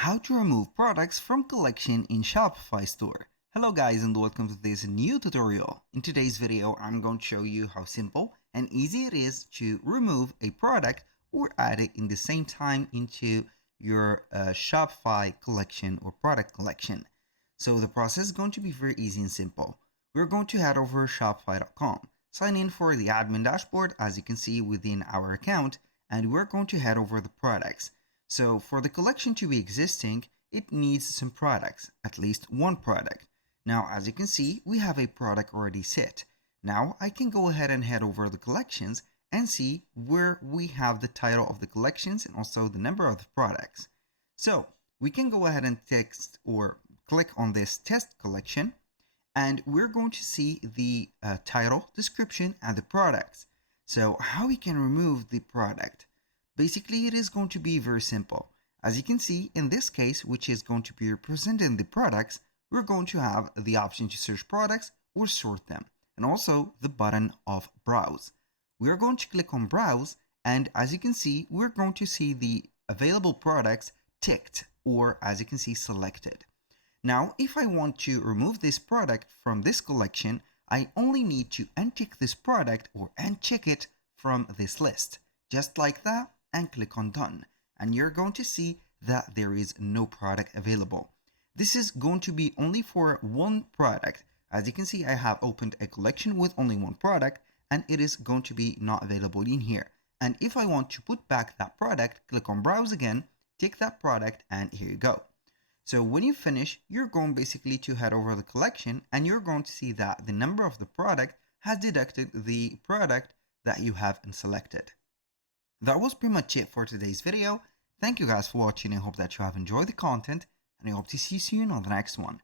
How to remove products from collection in Shopify store. Hello guys and welcome to this new tutorial. In today's video, I'm going to show you how simple and easy it is to remove a product or add it in the same time into your Shopify collection or product collection. So the process is going to be very easy and simple. We're going to head over shopify.com, sign in for the admin dashboard as you can see within our account, and we're going to head over the products. So for the collection to be existing, it needs some products, at least one product. Now, as you can see, we have a product already set. Now I can go ahead and head over the collections and see where we have the title of the collections and also the number of the products. So we can go ahead and text or click on this test collection, and we're going to see the title, description, and the products. So how we can remove the product? Basically, it is going to be very simple. As you can see, in this case, which is going to be representing the products, we're going to have the option to search products or sort them, and also the button of browse. We are going to click on browse, and as you can see, we're going to see the available products ticked, or as you can see, selected. Now, if I want to remove this product from this collection, I only need to untick this product or uncheck it from this list, just like that, and click on done, and you're going to see that there is no product available. This is going to be only for one product. As you can see, I have opened a collection with only one product, and it is going to be not available in here. And if I want to put back that product, click on browse again, take that product, and here you go. So when you finish, you're going basically to head over the collection, and you're going to see that the number of the product has deducted the product that you have selected. That was pretty much it for today's video. Thank you guys for watching. I hope that you have enjoyed the content, and I hope to see you soon on the next one.